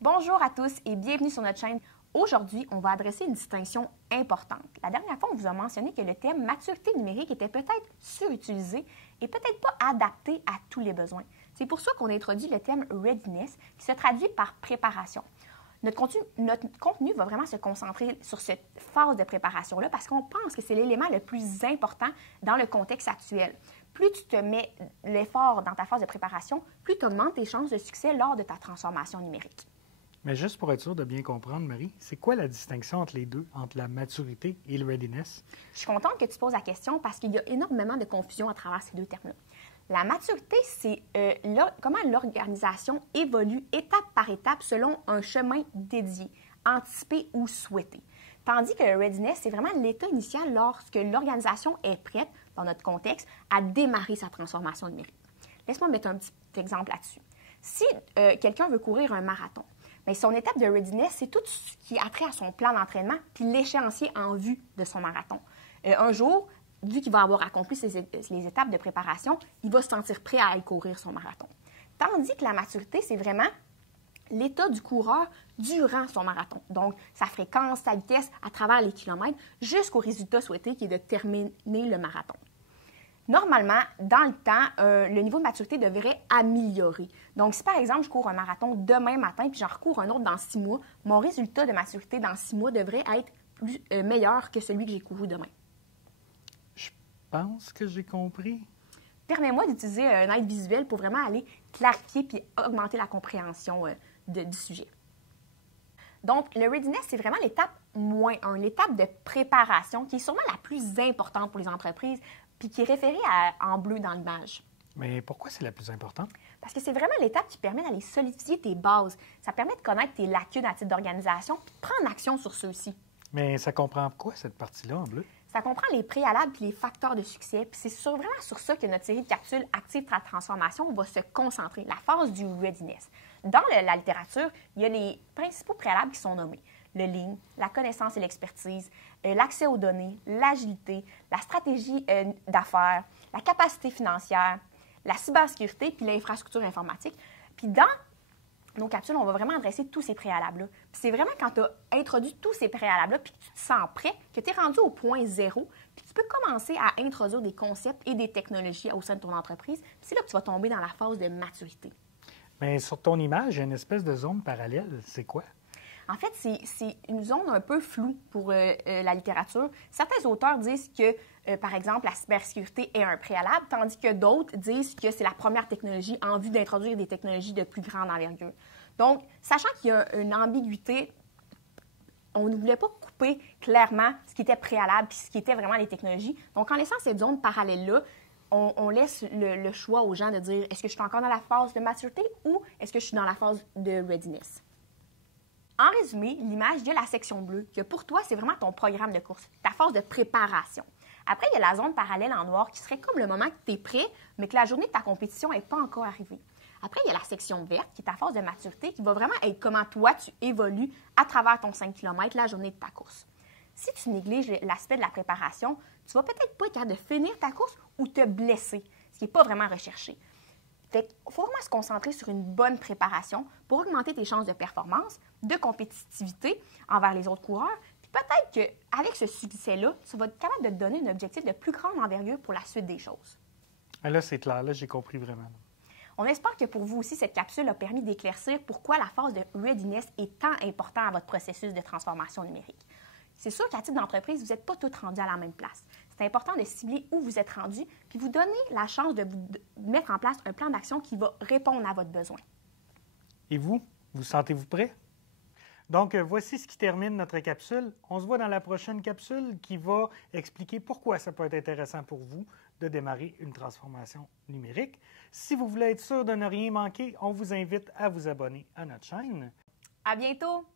Bonjour à tous et bienvenue sur notre chaîne. Aujourd'hui, on va adresser une distinction importante. La dernière fois, on vous a mentionné que le thème maturité numérique était peut-être surutilisé et peut-être pas adapté à tous les besoins. C'est pour ça qu'on a introduit le thème readiness qui se traduit par préparation. Notre contenu va vraiment se concentrer sur cette phase de préparation-là parce qu'on pense que c'est l'élément le plus important dans le contexte actuel. Plus tu te mets l'effort dans ta phase de préparation, plus tu augmentes tes chances de succès lors de ta transformation numérique. Mais juste pour être sûr de bien comprendre, Marie, c'est quoi la distinction entre les deux, entre la maturité et le readiness? Je suis contente que tu poses la question parce qu'il y a énormément de confusion à travers ces deux termes-là. La maturité, c'est comment l'organisation évolue étape par étape selon un chemin dédié, anticipé ou souhaité. Tandis que le readiness, c'est vraiment l'état initial lorsque l'organisation est prête, dans notre contexte, à démarrer sa transformation numérique. Laisse-moi mettre un petit exemple là-dessus. Si quelqu'un veut courir un marathon, bien, son étape de readiness, c'est tout ce qui a trait à son plan d'entraînement puis l'échéancier en vue de son marathon. Un jour, vu qu'il va avoir accompli les étapes de préparation, il va se sentir prêt à aller courir son marathon. Tandis que la maturité, c'est vraiment l'état du coureur durant son marathon. Donc, sa fréquence, sa vitesse à travers les kilomètres jusqu'au résultat souhaité qui est de terminer le marathon. Normalement, dans le temps, le niveau de maturité devrait améliorer. Donc, si par exemple, je cours un marathon demain matin puis j'en recours un autre dans 6 mois, mon résultat de maturité dans 6 mois devrait être meilleur que celui que j'ai couru demain. Je pense que j'ai compris. Permets-moi d'utiliser un aide visuel pour vraiment aller clarifier puis augmenter la compréhension du sujet. Donc, le readiness, c'est vraiment l'étape -1, l'étape de préparation qui est sûrement la plus importante pour les entreprises puis qui est référée en bleu dans l'image. Mais pourquoi c'est la plus importante? Parce que c'est vraiment l'étape qui permet d'aller solidifier tes bases. Ça permet de connaître tes lacunes à titre d'organisation puis de prendre action sur ceux-ci. Mais ça comprend quoi, cette partie-là en bleu? Ça comprend les préalables et les facteurs de succès. Puis c'est vraiment sur ça que notre série de capsules Active ta transformation va se concentrer, la phase du readiness. Dans la littérature, il y a les principaux préalables qui sont nommés. Le lean, la connaissance et l'expertise, l'accès aux données, l'agilité, la stratégie d'affaires, la capacité financière, la cybersécurité puis l'infrastructure informatique. Puis dans nos capsules, on va vraiment adresser tous ces préalables-là. Puis c'est vraiment quand tu as introduit tous ces préalables-là puis que tu te sens prêt, que tu es rendu au point 0, puis tu peux commencer à introduire des concepts et des technologies au sein de ton entreprise. Puis c'est là que tu vas tomber dans la phase de maturité. Mais sur ton image, il y a une espèce de zone parallèle. C'est quoi? En fait, c'est une zone un peu floue pour la littérature. Certains auteurs disent que, par exemple, la cybersécurité est un préalable, tandis que d'autres disent que c'est la première technologie en vue d'introduire des technologies de plus grande envergure. Donc, sachant qu'il y a une ambiguïté, on ne voulait pas couper clairement ce qui était préalable et ce qui était vraiment les technologies. Donc, en laissant cette zone parallèle-là, on laisse le choix aux gens de dire est-ce que je suis encore dans la phase de maturité ou est-ce que je suis dans la phase de readiness. En résumé, l'image, il y a la section bleue, que pour toi, c'est vraiment ton programme de course, ta phase de préparation. Après, il y a la zone parallèle en noir qui serait comme le moment que tu es prêt, mais que la journée de ta compétition n'est pas encore arrivée. Après, il y a la section verte qui est ta phase de maturité qui va vraiment être comment toi, tu évolues à travers ton 5 km la journée de ta course. Si tu négliges l'aspect de la préparation, tu vas peut-être pas être capable de finir ta course ou te blesser, ce qui n'est pas vraiment recherché. Fait qu'il faut vraiment se concentrer sur une bonne préparation pour augmenter tes chances de performance, de compétitivité envers les autres coureurs. Puis peut-être qu'avec ce succès-là, tu vas être capable de te donner un objectif de plus grande envergure pour la suite des choses. Là, c'est clair. Là, j'ai compris vraiment. On espère que pour vous aussi, cette capsule a permis d'éclaircir pourquoi la phase de readiness est tant importante à votre processus de transformation numérique. C'est sûr qu'à titre d'entreprise, vous n'êtes pas toutes rendus à la même place. C'est important de cibler où vous êtes rendu puis vous donner la chance de vous mettre en place un plan d'action qui va répondre à votre besoin. Et vous sentez-vous prêt? Donc, voici ce qui termine notre capsule. On se voit dans la prochaine capsule qui va expliquer pourquoi ça peut être intéressant pour vous de démarrer une transformation numérique. Si vous voulez être sûr de ne rien manquer, on vous invite à vous abonner à notre chaîne. À bientôt!